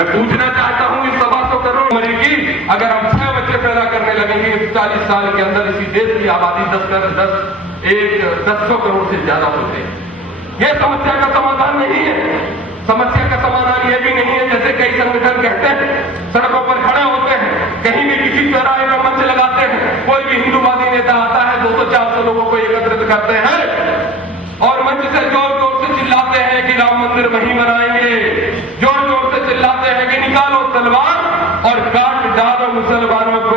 मैं पूछना चाहता हूं इस 125 करोड़ उम्र की अगर हम 6 बच्चे पैदा करने लगेंगे 40 साल के अंदर इसी देश की आबादी 100 करोड़ से ज्यादा होते हैं। यह समस्या का समाधान नहीं है। समस्या का समाधान यह भी नहीं है जैसे कई संगठन कहते हैं, सड़कों पर खड़े होते हैं, कहीं भी किसी चौराहे में मंच लगाते हैं, कोई भी हिंदूवादी नेता आता है 200-400 लोगों को एकत्रित करते हैं और मंच से जोर जोर से चिल्लाते हैं कि राम मंदिर वहीं बनाएंगे, जोर जोर से चिल्लाते हैं कि निकालो तलवार और काट डालो मुसलमानों को।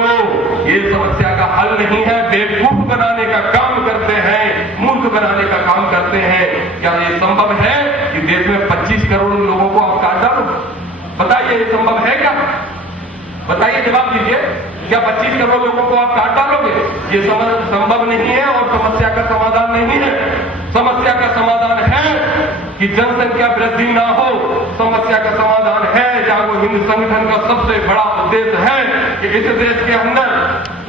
ये समस्या का हल नहीं है, बेवकूफ बनाने का काम करते हैं, मूर्ख बनाने का काम करते हैं। क्या ये संभव है कि देश में 25 करोड़ लोगों को आप काट डालो? बताइए ये संभव है क्या? बताइए, जवाब दीजिए। क्या 25 करोड़ लोगों को आप काट डालोगे? ये संभव नहीं है और समस्या का समाधान नहीं है। समस्या का समाधान है कि जनसंख्या वृद्धि ना हो। समस्या का समाधान है जागो हिंद संगठन का सबसे बड़ा उद्देश्य है कि इस देश के अंदर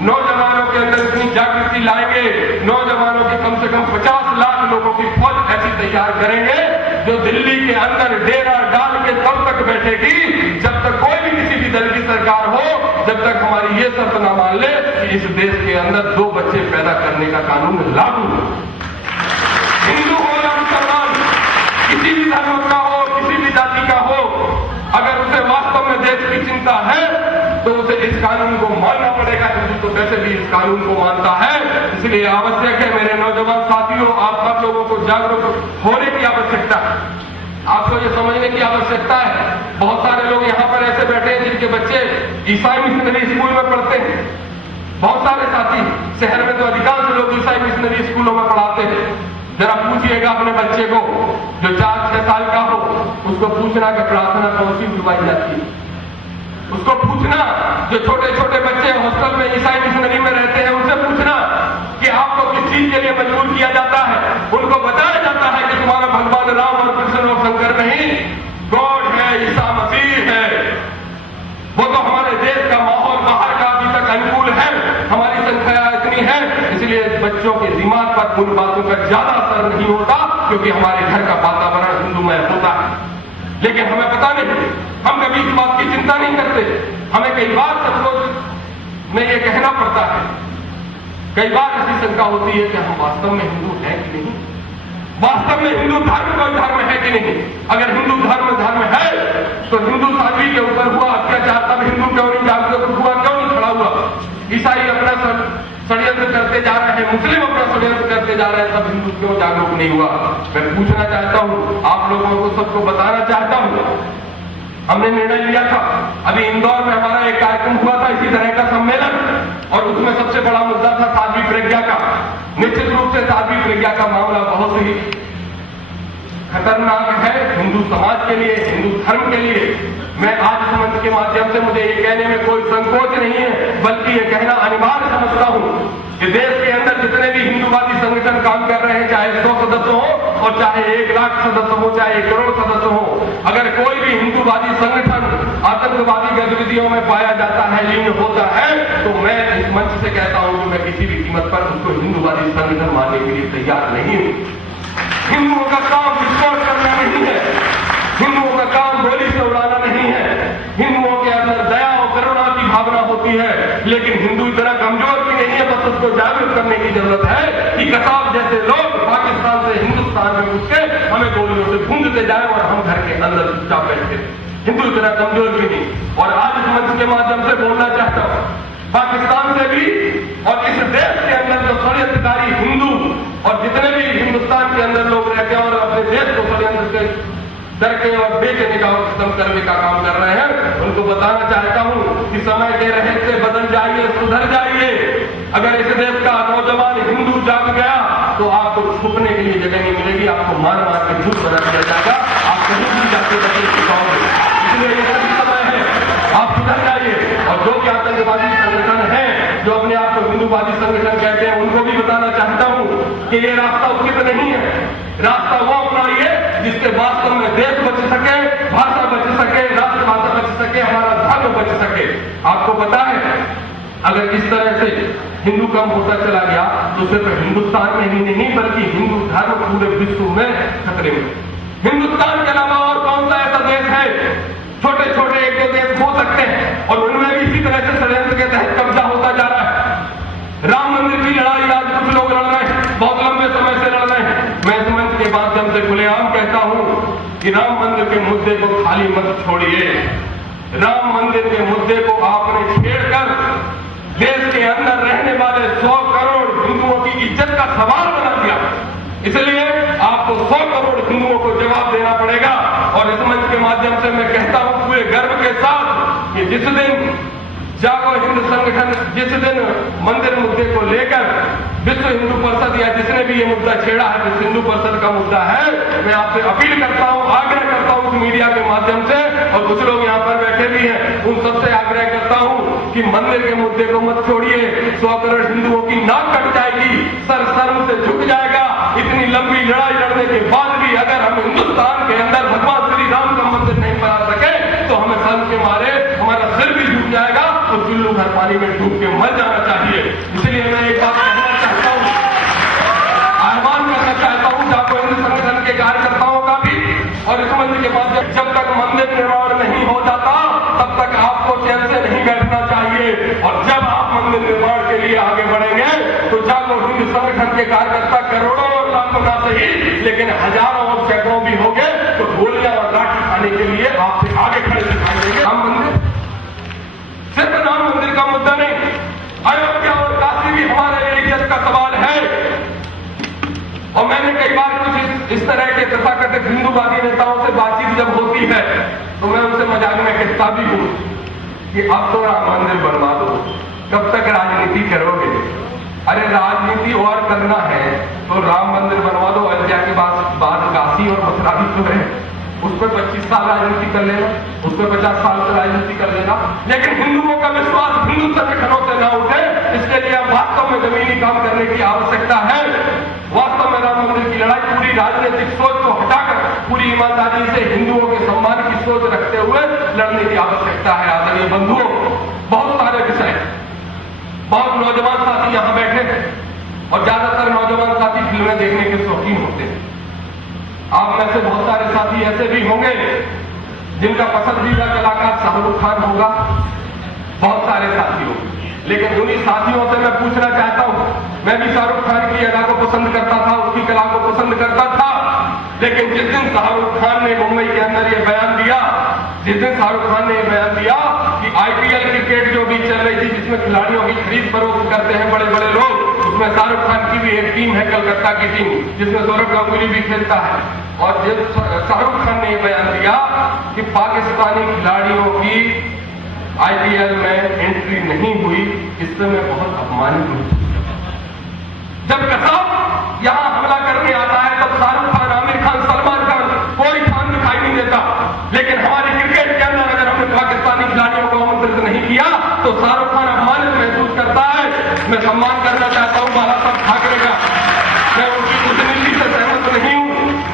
नौजवानों के अंदर इतनी जागृति लाएंगे, नौजवानों की कम से कम 50 लाख लोगों की फौज ऐसी तैयार करेंगे जो दिल्ली के अंदर डेरा डाल के तब तक बैठेगी जब तक कोई भी किसी भी दल की सरकार हो, जब तक हमारी ये शर्त न मान ले कि इस देश के अंदर 2 बच्चे पैदा करने का कानून लागू हो। हिंदू हो या मुसलमान, किसी भी धर्म का हो, किसी भी जाति का हो, अगर उसे वास्तव में देश की चिंता है तो उसे इस कानून को मानना पड़ेगा। हिंदू तो वैसे भी इस कानून को मानता है। इसलिए आवश्यक है मेरे नौजवान साथियों, आप सब लोगों को जागरूक होने की आवश्यकता है। आपको ये समझने की आवश्यकता है, बहुत सारे लोग यहाँ पर ऐसे बैठे हैं जिनके बच्चे ईसाई मिशनरी स्कूल में पढ़ते हैं। बहुत सारे साथी शहर में तो अधिकांश लोग ईसाई मिशनरी स्कूलों में पढ़ाते हैं। जरा पूछिएगा अपने बच्चे को जो 4-6 साल का हो, उसको पूछना कि प्रार्थना कौन सी बुलवाई जाती है। उसको पूछना जो छोटे छोटे बच्चे हॉस्टल में ईसाई मिशनरी में रहते हैं, उनसे पूछना कि आपको किस चीज के लिए मजबूर किया जाता है। उनको बताया जाता है कि तुम्हारा भगवान राम और कृष्ण और शंकर नहीं, गॉड है, ईसा मसीह है। वो तो हमारे देश का माहौल बाहर का अभी तक अनुकूल है, हमारी संख्या इतनी है, इसलिए बच्चों के दिमाग पर उन बातों का ज्यादा असर नहीं होता क्योंकि हमारे घर का वातावरण हिंदूमय होता है। लेकिन हमें पता नहीं, हम कभी इस बात की चिंता नहीं करते। हमें कई बार सबको में ये कहना पड़ता है, कई बार ऐसी शंका होती है कि हम वास्तव में हिंदू हैं कि नहीं, वास्तव में हिंदू धर्म कोई धर्म है कि नहीं। अगर हिंदू धर्म है तो हिंदू साध्वी के ऊपर हुआ अत्याचार तब हिंदू क्यों नहीं जागरूक हुआ, क्यों नहीं खड़ा हुआ? ईसाई अपना षड्यंत्र करते जा रहे हैं, मुस्लिम अपना षड्यंत्र करते जा रहे हैं, तब हिंदू क्यों जागरूक नहीं हुआ? मैं पूछना चाहता हूं, आप लोगों को सबको बताना चाहता हूं, हमने निर्णय लिया था, अभी इंदौर में हमारा एक कार्यक्रम हुआ था इसी तरह का सम्मेलन, और उसमें सबसे बड़ा मुद्दा था साध्वी प्रज्ञा का। निश्चित रूप से साध्वी प्रज्ञा का मामला बहुत ही खतरनाक है हिंदू समाज के लिए, हिंदू धर्म के लिए। मैं आज इस मंच के माध्यम से मुझे ये कहने में कोई संकोच नहीं है, बल्कि ये कहना अनिवार्य समझता हूं कि देश के अंदर जितने भी हिंदूवादी संगठन काम कर रहे हैं, चाहे 100 सदस्य हो और चाहे 1 लाख सदस्य हो, चाहे 1 करोड़ सदस्य हो, अगर कोई भी हिंदूवादी संगठन आतंकवादी गतिविधियों में पाया जाता है, लीन होता है, तो मैं इस मंच से कहता हूं कि मैं किसी भी कीमत पर उसको हिंदूवादी संगठन मानने के लिए तैयार नहीं हूं। हिंदुओं का काम विस्फोट करना नहीं है, हिंदुओं का काम गोली से उड़ाना नहीं है। हिंदुओं के अंदर दया और करुणा की भावना होती है, लेकिन हिंदू इतना कमजोर भी नहीं है, बस उसको जागरूक करने की जरूरत है कि कसाब जैसे लोग पाकिस्तान से हिंदुस्तान में घुस के हमें गोलियों से भूंजते जाए और हम घर के अंदर चुपचाप बैठे। हिंदू इतना कमजोर भी नहीं। और आज इस मंच के माध्यम से बोलना चाहता हूं, पाकिस्तान से भी और इस देश के अंदर जो षड्यंत्रकारी हिंदू और जितने भी हिंदुस्तान के अंदर लोग रहते हैं और अपने देश को षड्यंत्र से डरके और बेचने का खत्म करने का काम कर रहे हैं, उनको बताना चाहता हूं कि समय के रहते से बदल जाइए, सुधर जाइए। अगर इस देश का नौजवान हिंदू जाग गया तो आपको छुपने के लिए जगह नहीं मिलेगी, आपको मार मार के झूठ बना दिया जाएगा, आप कहीं भी जाके बदल पाओगे। इसलिए ये सही समय है, आप सुधर जाइए। और जो भी आतंकवादी संगठन है, जो अपने आप को हिंदूवादी संगठन कहते हैं, उनको भी बताना चाहता हूं कि ये रास्ता उचित नहीं है। रास्ता वो अपनाइए जिससे वास्तव में देश बच सके, भाषा बच सके, राष्ट्रभाषा बच सके, हमारा धर्म बच सके। आपको पता है अगर इस तरह से हिंदू कम होता चला गया तो सिर्फ हिंदुस्तान में ही नहीं बल्कि हिंदू धर्म पूरे विश्व में खतरे में। हिंदुस्तान के अलावा और कौन सा ऐसा देश है, छोटे छोटे और उनमें भी इसी तरह से षड्यंत्र के तहत कब्जा होता जा रहा है। राम मंदिर की लड़ाई आज कुछ लोग लड़ रहे हैं, बहुत लंबे समय से लड़ रहे हैं। मैं इस मंच के माध्यम से खुलेआम कहता हूं कि राम मंदिर के मुद्दे को खाली मत छोड़िए। राम मंदिर के मुद्दे को आपने छेड़कर देश के अंदर रहने वाले 100 करोड़ हिंदुओं की इज्जत का सवाल बना दिया। इसलिए आपको 100 करोड़ हिंदुओं को जवाब देना पड़ेगा। और इस मंच के माध्यम से मैं कहता हूं पूरे गर्व के साथ कि जिस दिन जागो हिंद संगठन जिस दिन मंदिर मुद्दे को लेकर विश्व हिंदू परिषद या जिसने भी ये मुद्दा छेड़ा है, विश्व हिंदू परिषद का मुद्दा है, मैं आपसे अपील करता हूं, आग्रह करता हूं कि मीडिया के माध्यम से, और कुछ लोग यहाँ पर बैठे भी हैं, उन सबसे आग्रह करता हूं कि मंदिर के मुद्दे को मत छोड़िए। 100 करोड़ हिंदुओं की नाक कट जाएगी, सर शर्म से झुक जाएगा। इतनी लंबी लड़ाई लड़ने के बाद भी अगर हम हिंदुस्तान के अंदर भगवान श्री राम का मंदिर नहीं बना सके तो हमें शर्म के मारे हमारा सिर भी झुक जाएगा और चुल्लू भर पानी में डूब के मर जाना चाहिए। इसलिए मैं एक बात कहना चाहता हूं, आह्वान करना चाहता हूं जागो हिंद संगठन के कार्यकर्ताओं का भी, और इस मंच के माध्यम जब तक मंदिर निर्माण नहीं हो जाता तब तक आपको चैन से नहीं बैठना चाहिए। और जब आप मंदिर निर्माण के लिए आगे बढ़ेंगे तो जागो हिंद संगठन के कार्यकर्ता करोड़ों और लाखों ना सही लेकिन हजारों और सैकड़ों भी होंगे तो गोलियां और लाठी खाने के लिए आपसे आगे खड़े दिखाई देंगे। राम मंदिर सिर्फ राम मंदिर का मुद्दा नहीं, अयोध्या और काशी भी हमारे इज्जत का सवाल है। और मैंने कई बार कुछ इस तरह के तथाकथित हिंदूवादी नेताओं से बातचीत जब होती है तो मैं उनसे मजाक में कहता भी हूं कि अब तो राम मंदिर बनवा दो, कब तक राजनीति करोगे? अरे राजनीति और करना है तो राम मंदिर बनवा दो। अयोध्या के बाद काशी और मथुरा भी तो है, उस पर 25 साल राजनीति कर लेना, उस पर 50 साल से राजनीति कर लेना, लेकिन हिंदुओं का विश्वास हिंदू संगठनों से न उठे, इसके लिए अब वास्तव में जमीनी काम करने की आवश्यकता है। वास्तव में राम मंदिर की लड़ाई पूरी राजनीतिक सोच को हटाकर पूरी ईमानदारी से हिंदुओं के सम्मान की सोच रखते हुए लड़ने की आवश्यकता है। आदरणीय बंधुओं, बहुत सारे विषय, बहुत नौजवान साथी यहां बैठे हैं और ज्यादातर नौजवान साथी फिल्में देखने के शौकीन होते हैं। आप में से बहुत सारे साथी ऐसे भी होंगे जिनका पसंदीदा कलाकार शाहरुख खान होगा, बहुत सारे साथी होंगे। लेकिन उन्हीं साथियों से मैं पूछना चाहता हूं, मैं भी शाहरुख खान की अदा को पसंद करता था, उसकी कला को पसंद करता था, लेकिन जिस दिन शाहरुख खान ने मुंबई के अंदर ये बयान दिया, जिस दिन शाहरुख खान ने ये बयान दिया कि आईपीएल क्रिकेट जो भी चल रही थी जिसमें खिलाड़ियों की खरीद फरोख्त करते हैं बड़े बड़े लोग, उसमें शाहरुख खान की भी एक टीम है, कलकत्ता की टीम, जिसमें सौरभ गांगुली भी खेलता है। और जब शाहरुख खान ने ये बयान दिया कि पाकिस्तानी खिलाड़ियों की आईपीएल में एंट्री नहीं हुई, इससे मैं बहुत अपमानित हूं। जब कसाब यहां हमला करने आता है तब शाहरुख खान, आमिर खान, सलमान खान, कोई खान दिखाई नहीं देता, लेकिन हमारे क्रिकेट के अंदर अगर हमने पाकिस्तानी खिलाड़ियों को आमंत्रित नहीं किया तो शाहरुख खान अपमानित महसूस करता है। मैं सम्मान करना चाहता हूं बाला साहब ठाकरे का, मैं उनकी उस नीति से सहमत नहीं हूं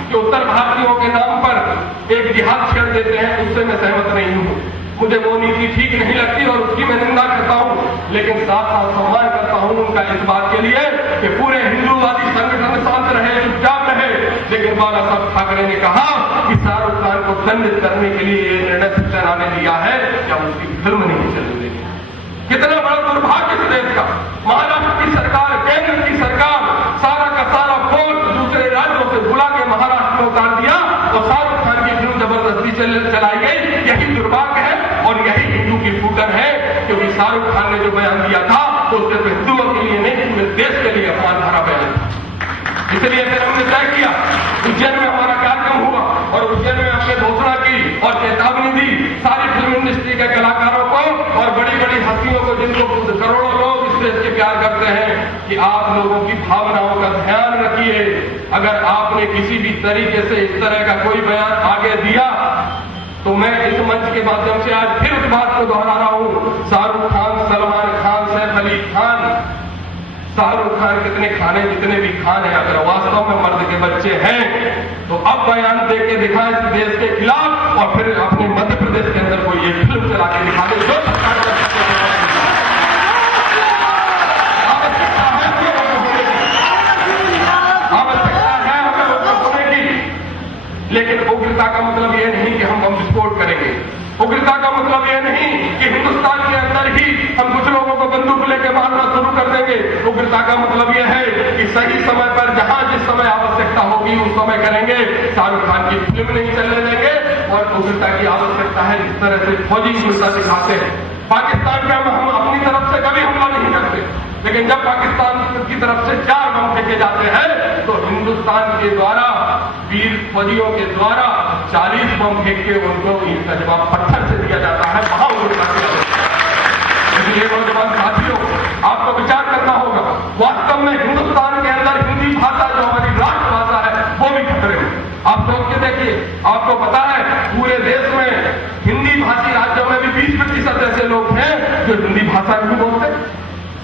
कि उत्तर भारतीयों के नाम पर एक जिहाद छेड़ देते हैं, उससे मैं सहमत नहीं हूं। मुझे वो नीति ठीक नहीं लगती और उसकी मैं निंदा करता हूं, लेकिन साथ साथ सम्मान करता हूं उनका इस बात के लिए कि पूरे हिंदूवादी संगठन शांत रहे, चुपचाप रहे। लेकिन बाला साहब ठाकरे ने कहा कि शाहरुख खान को दंडित करने के लिए ये निर्णय शिवसेना ने लिया है कि हम उसकी फिल्म नहीं चलने देंगे। कितना बड़ा दुर्भाग्य इस देश का। महाराष्ट्र की सरकार, केंद्र की सरकार सारा का सारा फोर्स दूसरे राज्यों से बुला के महाराष्ट्र में उतार दिया और शाहरुख खान की फिल्म जबरदस्ती चलाई गई। यही दुर्भाग्य है और यही हिंदू की फूटन है, क्योंकि शाहरुख खान ने जो बयान दिया था तो सिर्फ हिंदुओं के लिए नहीं, पूरे देश के लिए अपमान भरा बयान था। इसलिए फिर हमने तय किया, उज्जैन में हमारा कार्यक्रम हुआ और उज्जैन में हमने घोषणा की और चेतावनी दी सारी फिल्म इंडस्ट्री के कलाकारों को और बड़ी बड़ी हस्तियों को, जिनको करोड़ों लोग इस देश के प्यार करते हैं, कि आप लोगों की भावनाओं का ध्यान रखिए। अगर आपने किसी भी तरीके से इस तरह का कोई बयान आगे दिया तो मैं इस मंच के माध्यम से आज फिर उस बात को दोहरा रहा हूं, शाहरुख खान, सलमान खान, सैफ अली खान, शाहरुख खान कितने खाने जितने भी खान हैं, अगर वास्तव में मर्द के बच्चे हैं तो अब बयान दे के दिखाएं इस देश के खिलाफ और फिर अपने मध्य प्रदेश के अंदर कोई एक फिल्म चला के दिखा दे जो आवश्यकता है हमें होने की। लेकिन उग्रता का मतलब यह नहीं कि हम बम विस्फोट करेंगे, उग्रता का मतलब यह नहीं कि हिंदुस्तान के अंदर ही हम कुछ लोगों को बंदूक लेके मारना शुरू कर देंगे। उग्रता का मतलब यह है कि सही समय पर जहां जिस समय आवश्यकता होगी उस समय करेंगे। शाहरुख खान की फिल्म नहीं चलने देंगे। और उग्रता की आवश्यकता है जिस तरह से फौजी उग्रता दिखाते हैं। पाकिस्तान पे हम अपनी तरफ से कभी हमला नहीं करते, लेकिन जब पाकिस्तान की तरफ से 4 बम फेंके जाते हैं तो हिंदुस्तान के द्वारा वीर फौजियों के द्वारा 40 बम फेंक के उनको इसका जवाब पत्थर से दिया जाता है। वहां उग्रता की आवश्यकता है। इसलिए नौजवान साथियों, आपको विचार करना होगा, वास्तव में हिंदुस्तान के अंदर हिंदी भाषा जो हमारी राष्ट्रभाषा है वो भी खतरे में। आप सोच के देखिए, आपको पता है पूरे देश में हिंदी भाषी राज्यों में भी 20% ऐसे लोग हैं जो हिंदी भाषा नहीं बोलते।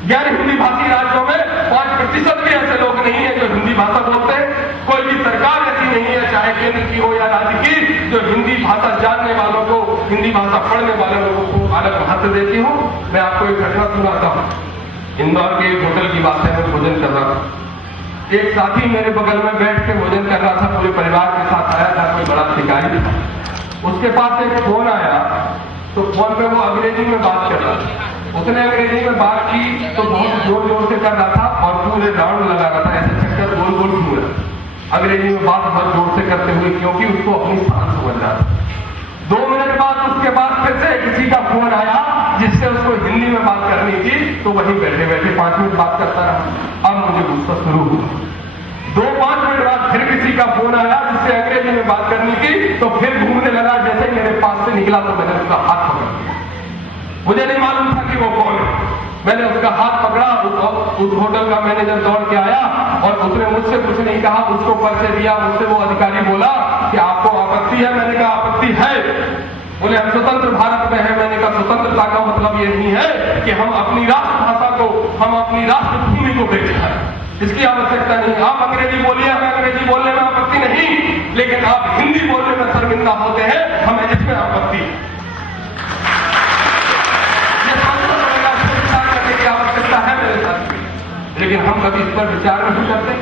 गैर हिंदी भाषी राज्यों में 5% भी ऐसे लोग नहीं है जो हिंदी भाषा बोलते हैं। कोई भी सरकार ऐसी नहीं है, चाहे केंद्र की हो या राज्य की, जो हिंदी भाषा जानने वालों को, हिंदी भाषा पढ़ने वाले लोगों को अलग महत्व देती हो। मैं आपको एक घटना सुनाता हूं। इंदौर के एक होटल की बात है, मैं भोजन कर रहा था। एक साथी मेरे बगल में बैठ के भोजन कर रहा था, पूरे परिवार के साथ आया था, कोई बड़ा शिकारी था। उसके पास एक फोन आया तो फोन पे वो अंग्रेजी में बात कर रहा था। उसने अंग्रेजी में बात की तो बहुत जोर जोर से कर रहा था और पूरे राउंड लगा रहा था, ऐसे चक्कर गोल गोल घूम रहा, अंग्रेजी में बात बहुत जोर से करते हुए, क्योंकि उसको अपनी शान समझ रहा था। 2 मिनट बाद उसके बाद फिर से किसी का फोन आया जिससे उसको हिंदी में बात करनी थी, तो वहीं बैठे बैठे 5 मिनट बात करता रहा। अब मुझे गुस्सा शुरू हुआ। 2-5 मिनट बाद फिर किसी का फोन आया जिससे अंग्रेजी में बात करनी थी, तो फिर घूमने लगा। जैसे मेरे पास से निकला तो मैंने उसका हाथ पकड़ लिया। मुझे नहीं मालूम था कि वो कौन है। मैंने उसका हाथ पकड़ा। उस होटल का मैनेजर दौड़ के आया और उसने मुझसे कुछ नहीं कहा, उसको परिचय दिया। मुझसे वो अधिकारी बोला कि आपको आपत्ति है? मैंने कहा आपत्ति है। बोले हम स्वतंत्र भारत में हैं। मैंने कहा स्वतंत्रता का मतलब ये नहीं है कि हम अपनी राष्ट्रभाषा को, हम अपनी राष्ट्रभूमि को बेचना है, इसकी आवश्यकता नहीं। आप अंग्रेजी बोलिए, हमें अंग्रेजी बोलने में आपत्ति नहीं, लेकिन आप हिंदी बोलने में शर्मिंदा होते हैं, हमें इसमें आपत्ति है। ये समझना पड़ेगा, इस पर विचार करने की आवश्यकता है मेरे साथ। लेकिन हम कभी इस पर विचार नहीं करते।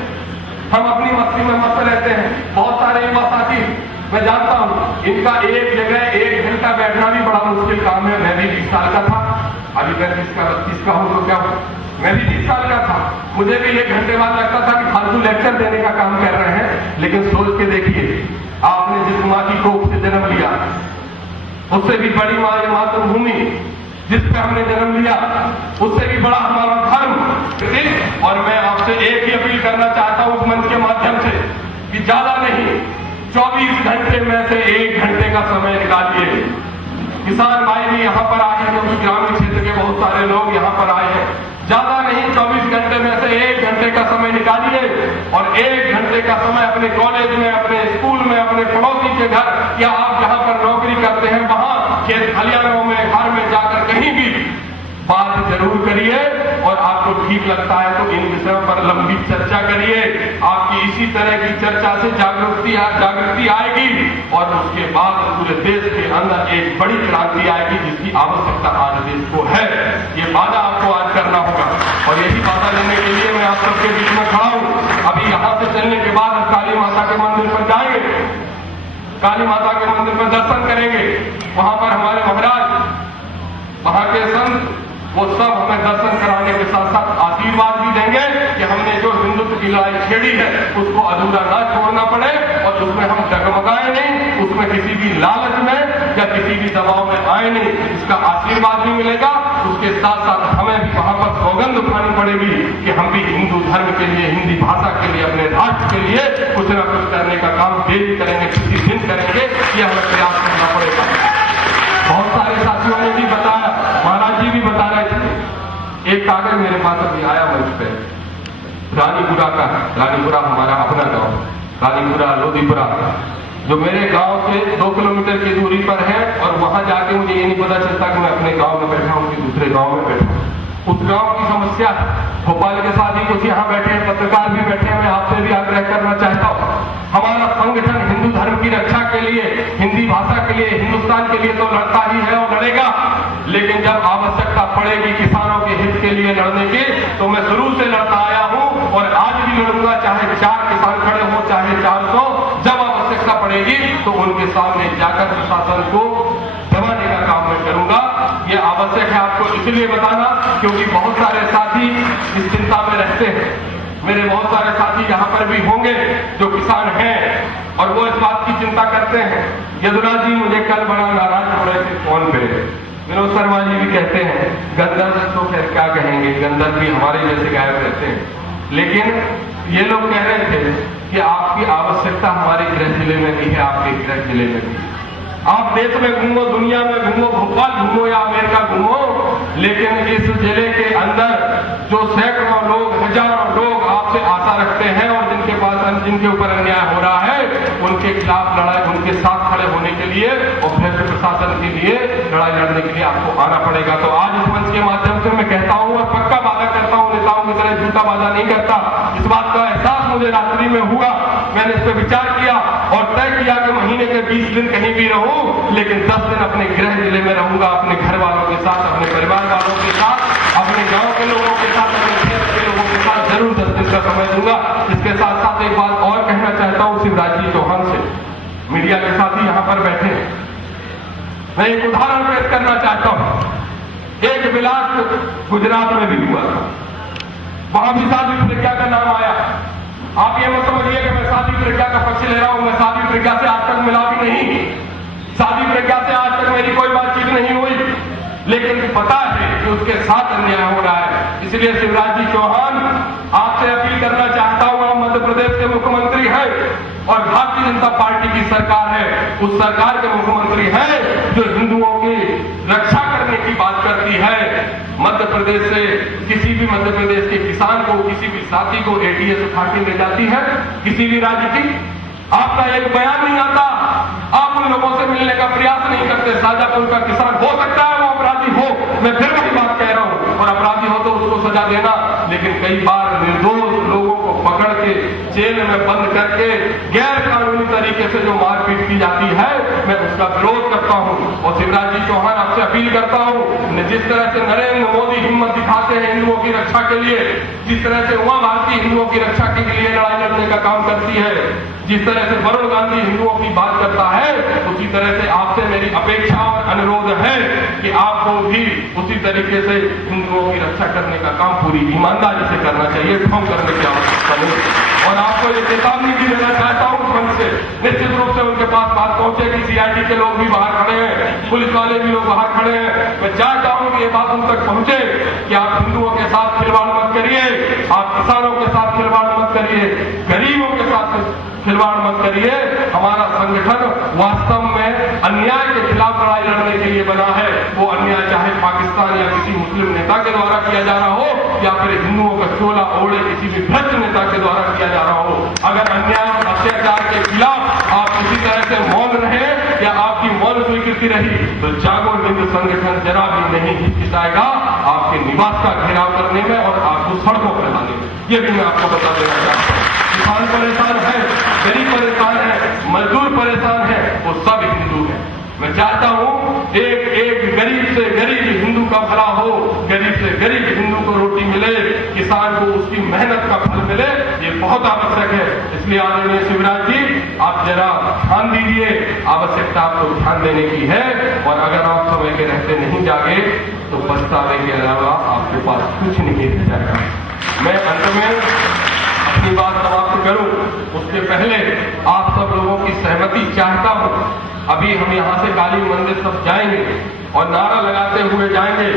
हम अपनी मस्ती में मस्त रहते हैं। बहुत सारे युवा साथी मैं जानता हूं, इनका एक जगह 1 घंटा बैठना भी बड़ा मुश्किल काम है। मैं भी 20 साल का था, अभी 35 का 32 का हूं तो क्या हूं, मैं भी 20 साल का था। मुझे भी 1 घंटे बाद लगता था कि फालतू लेक्चर देने का काम कर रहे हैं। लेकिन सोच के देखिए, आपने जिस माँ की कोख से जन्म लिया, उससे भी बड़ी माँ ये मातृभूमि जिस पे हमने जन्म लिया, उससे भी बड़ा हमारा धर्म। और मैं आपसे एक ही अपील करना चाहता हूं इस मंच के माध्यम से कि ज्यादा नहीं, 24 घंटे में से 1 घंटे का समय निकालिए। किसान भाई भी यहाँ पर आए हैं, क्योंकि ग्रामीण क्षेत्र के बहुत सारे लोग यहाँ पर आए हैं। ज्यादा नहीं, 24 घंटे में से 1 घंटे का समय निकालिए और 1 घंटे का समय अपने कॉलेज में, अपने स्कूल में, अपने पड़ोसी के घर या आप जहां पर नौकरी करते हैं वहां खेत खलियानों में, घर में जाकर कहीं भी बात जरूर करिए। और आपको ठीक लगता है तो इन विषयों पर लंबी चर्चा करिए। आपकी इसी तरह की चर्चा से जागृति आएगी और उसके बाद पूरे देश के अंदर एक बड़ी क्रांति आएगी जिसकी आवश्यकता आज देश को है। ये वादा आपको आज करना होगा और यही वादा लेने के लिए मैं आप सबके बीच में खड़ा हूं। अभी यहां से चलने के बाद हम काली माता के मंदिर पर जाएंगे, काली माता के मंदिर पर दर्शन करेंगे। वहां पर हमारे महाराज, वहां के संत, वो सब हमें दर्शन कराने के साथ साथ आशीर्वाद भी देंगे कि हमने जो हिंदुत्व की लड़ाई छेड़ी है उसको अधूरा ना छोड़ना पड़े और उसमें हम डगमगाए नहीं, उसमें किसी भी लालच में या किसी भी दबाव में आए नहीं। इसका आशीर्वाद भी मिलेगा। उसके साथ साथ हमें भी वहां पर सौगंध उठानी पड़ेगी कि हम भी हिंदू धर्म के लिए, हिंदी भाषा के लिए, अपने राष्ट्र के लिए कुछ न कुछ करने का काम डेली करेंगे, किसी दिन करेंगे। ये हमें प्रयास करना पड़ेगा। बहुत सारे साथियों ने भी बताया, महाराज जी भी बता रहे थे। एक कागज मेरे पास अभी आया मंच पे, रानीपुरा का। रानीपुरा हमारा अपना गांव, रानीपुरा लोधीपुरा, जो मेरे गांव से 2 किलोमीटर की दूरी पर है। और वहां जाके मुझे ये नहीं पता चलता कि मैं अपने गांव में बैठा हूं कि दूसरे गांव में बैठा हूं। उस गांव की समस्या, भोपाल के साथ ही कुछ यहाँ बैठे हैं, पत्रकार भी बैठे हैं। मैं आपसे भी आग्रह करना चाहता हूँ, हमारा संगठन हिंदू धर्म की रक्षा के लिए, हिंदी भाषा के लिए, हिंदुस्तान के लिए तो लड़ता ही है और लड़ेगा। लेकिन जब आवश्यकता पड़ेगी किसानों के हित के लिए लड़ने की, तो मैं शुरू से लड़ता आया हूं और आज भी लड़ूंगा। चाहे 4 किसान खड़े हो, चाहे 400, जब आवश्यकता पड़ेगी तो उनके सामने जाकर प्रशासन को दबाने आवश्यक है आपको इसलिए बताना क्योंकि बहुत सारे साथी इस चिंता में रहते हैं। मेरे बहुत सारे साथी यहाँ पर भी होंगे जो किसान हैं और वो इस बात की चिंता करते हैं। यदुराज जी मुझे कल बड़ा नाराज हो रहे थे फोन पे। विनोद शर्मा जी भी कहते हैं गंदर तो खैर क्या कहेंगे, गंदर भी हमारे जैसे गायब रहते हैं, लेकिन ये लोग कह रहे थे कि आपकी आवश्यकता हमारे गृह जिले में भी है, आपके गृह जिले में भी। आप देश में घूमो, दुनिया में घूमो, भोपाल घूमो या अमेरिका घूमो, लेकिन इस जिले के अंदर जो सैकड़ों लोग, हजारों लोग आपसे आशा रखते हैं और जिनके ऊपर अन्याय हो रहा है, उनके खिलाफ लड़ाई, उनके साथ खड़े होने के लिए और भ्रष्ट प्रशासन के लिए लड़ाई लड़ने के लिए आपको आना पड़ेगा। तो आज इस मंच के माध्यम से मैं कहता हूं और पक्का वादा करता हूं, नेताओं की तरह झूठा वादा नहीं करता, इस बात का एहसास मुझे रात्रि में हुआ। मैंने इस पर विचार किया और तय किया कि महीने के 20 दिन कहीं भी रहूं, लेकिन 10 दिन अपने गृह जिले में रहूंगा, अपने घर वालों के साथ, अपने परिवार वालों के साथ, अपने गांव के लोगों के साथ, अपने क्षेत्र के लोगों के साथ जरूर 10 दिन का समय दूंगा। इसके साथ साथ एक बात और कहना चाहता हूं शिवराज जी चौहान से, मीडिया के साथी यहां पर बैठे हैं, मैं एक उदाहरण पेश करना चाहता हूं। एक विलास गुजरात में भी हुआ था, वहां भी शादी प्रज्ञा का नाम आया। आप ये मत समझिए कि मैं शादी प्रज्ञा का पक्ष ले रहा हूं, मैं शादी प्रज्ञा से आज तक मिला भी नहीं, शादी प्रज्ञा से आज तक मेरी कोई बातचीत नहीं हुई, लेकिन पता है कि उसके साथ अन्याय हो रहा है। इसलिए शिवराज जी चौहान आपसे अपील करना चाहता हूं, आप मध्य प्रदेश के मुख्यमंत्री हैं और भारतीय जनता पार्टी की सरकार है, उस सरकार के मुख्यमंत्री हैं जो हिंदुओं की रक्षा करने की बात करती है। मध्य प्रदेश से किसी भी मध्य प्रदेश के किसान को, किसी भी साथी को एटीएस उठा के ले जाती है किसी भी राज्य की, आपका एक बयान नहीं आता, आप उन लोगों से मिलने का प्रयास नहीं करते। शाजापुर का किसान हो सकता है वो अपराधी हो, मैं फिर वही बात कह रहा हूं, और अपराधी हो तो उसको सजा देना, लेकिन कई बार निर्दोष लोगों को पकड़ के जेल में बंद करके गैर कानूनी तरीके से जो मारपीट की जाती है, मैं उसका विरोध करता हूं। और शिवराज जी चौहान आपसे अपील करता हूं, जिस तरह से नरेंद्र मोदी हिम्मत दिखाते हैं हिंदुओं की रक्षा के लिए, जिस तरह से उमा भारती हिंदुओं की रक्षा के लिए लड़ाई लड़ने का काम करती है, जिस तरह से वरुण गांधी हिंदुओं की बात करता है, उसी तरह से आपसे मेरी अपेक्षा और अनुरोध है कि आपको भी उसी तरीके से हिंदुओं की रक्षा करने का काम पूरी ईमानदारी से करना चाहिए, ढोंग करने की आवश्यकता नहीं। और आपको ये चेतावनी भी देना चाहता हूं मंच से, निश्चित रूप से उनके पास बात पहुंचेगी, सीआईडी के लोग भी बाहर खड़े हैं, पुलिस वाले भी लोग बाहर खड़े हैं, मैं चाहता हूं कि ये बात उन तक पहुंचे कि आप हिंदुओं के साथ खिलवाड़ मत करिए, आप किसानों के साथ खिलवाड़ मत करिए, गरीबों के साथ खिलवाड़ मत करिए। हमारा संगठन वास्तव में अन्याय के खिलाफ लड़ाई लड़ने के लिए बना है, वो अन्याय चाहे पाकिस्तान या किसी मुस्लिम नेता के द्वारा किया जा रहा हो या फिर हिंदुओं का चोला ओढ़े किसी भी भ्रष्ट नेता के द्वारा किया जा रहा हो, अगर अन्याय और अत्याचार के खिलाफ आप किसी तरह से मौन रहे या आपकी मौन स्वीकृति रही तो जागो हिंद संगठन जरा भी नहीं हिचकिचाएगा आपके निवास का घेराव करने में और आपको सड़कों पर लाने में। ये भी मैं आपको बता देना चाहता हूँ। किसान परेशान है, गरीब परेशान है, मजदूर परेशान है, वो सब हिंदू है। मैं चाहता हूं एक एक गरीब से गरीब हिंदू का भला हो, गरीब से गरीब हिंदू को रोटी मिले, किसान को उसकी मेहनत का फल मिले, ये बहुत आवश्यक है। इसलिए आदरणीय शिवराज जी आप जरा ध्यान दीजिए, आवश्यकता आपको ध्यान देने की है, और अगर आप समय के रहते नहीं जागे तो पछतावे के अलावा आपके पास कुछ नहीं रह जाएगा। मैं अंत में अपनी बात समाप्त करूं उसके पहले आप सब लोगों की सहमति चाहता हूं। अभी हम यहां से काली मंदिर सब जाएंगे और नारा लगाते हुए जाएंगे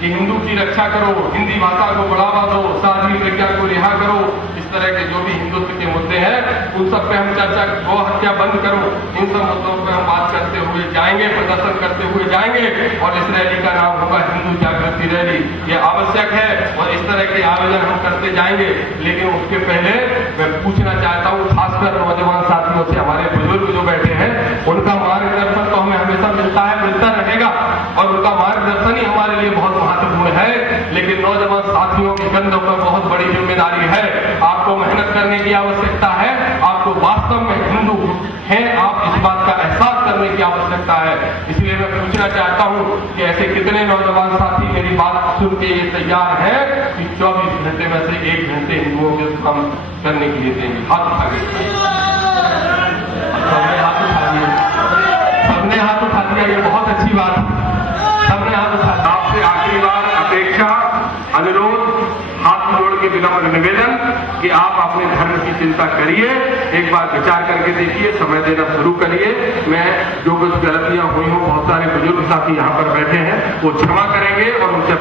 कि हिंदू की रक्षा करो, हिंदी भाषा को बढ़ावा दो, शादी प्रज्ञा को रिहा करो, इस तरह के जो भी हिंदुत्व के मुद्दे हैं उन सब पे हम चर्चा, गौ हत्या बंद करो, इन सब मुद्दों पर हम बात करते हुए जाएंगे, प्रदर्शन करते हुए जाएंगे, और इस रैली का नाम होगा हिंदू जागृति रैली। ये आवश्यक है और इस तरह के आयोजन हम करते जाएंगे। लेकिन उसके पहले मैं पूछना चाहता हूँ, खासकर नौजवान साथियों से, हमारे बुजुर्ग जो बैठे हैं उनका मार्गदर्शन तो हमें हमेशा मिलता है, मिलता रहेगा, और उनका मार्गदर्शन ही हमारे लिए बहुत महत्वपूर्ण है। लेकिन नौजवान साथियों के कंधों पर बहुत बड़ी जिम्मेदारी है, आपको मेहनत करने की आवश्यकता है, आपको वास्तव में हिंदू हैं आप इस बात का एहसास करने की आवश्यकता है। इसलिए मैं पूछना चाहता हूं कि ऐसे कितने नौजवान साथी मेरी बात सुन के ये तैयार है कि 24 घंटे में से 1 घंटे हिंदुओं के काम करने के लिए देंगे? हाथ उठा के, सबने हाथ उठा दिया, सबने हाथ उठा दिया, ये बहुत अच्छी बात, सबने हाथ उठा दिया। हाथ जोड़ के विनम्र निवेदन कि आप अपने धर्म की चिंता करिए, एक बार विचार करके देखिए, समय देना शुरू करिए। मैं जो कुछ गलतियां हुई हों, बहुत सारे बुजुर्ग साथी यहाँ पर बैठे हैं, वो क्षमा करेंगे और उनसे